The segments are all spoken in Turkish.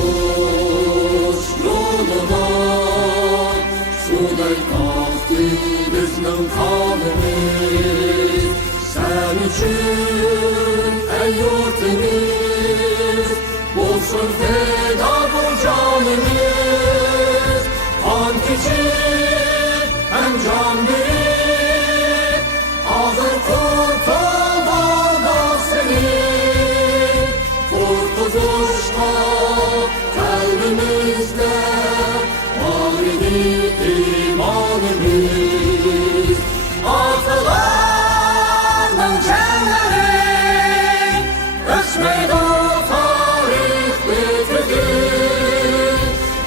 Kurtuluş yoluna suday kalktı bizning kanımız. Sen için ey yurtimiz bulsun feda bu canımız. Kan küçük hem can büyük hazır kurtulduğunda seni. Kurtuluşta kalbimizde var idi imanımız. Atalarının canları ölçmeydi o tarih bitirdi.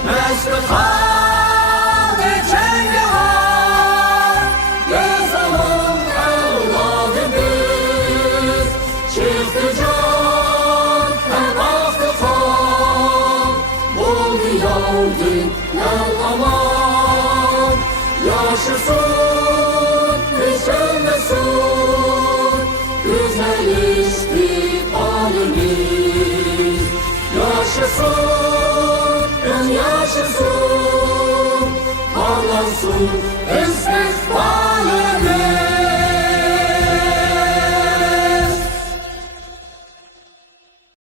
Meşri kaldı cengavar göz alın evladımız. Çıktı can hem aktı kan oldu yavrum el aman. Yaşasın hiç ölmesin güzel istikbalimiz. Yaşasın yaşasın parlansın istikbalimiz.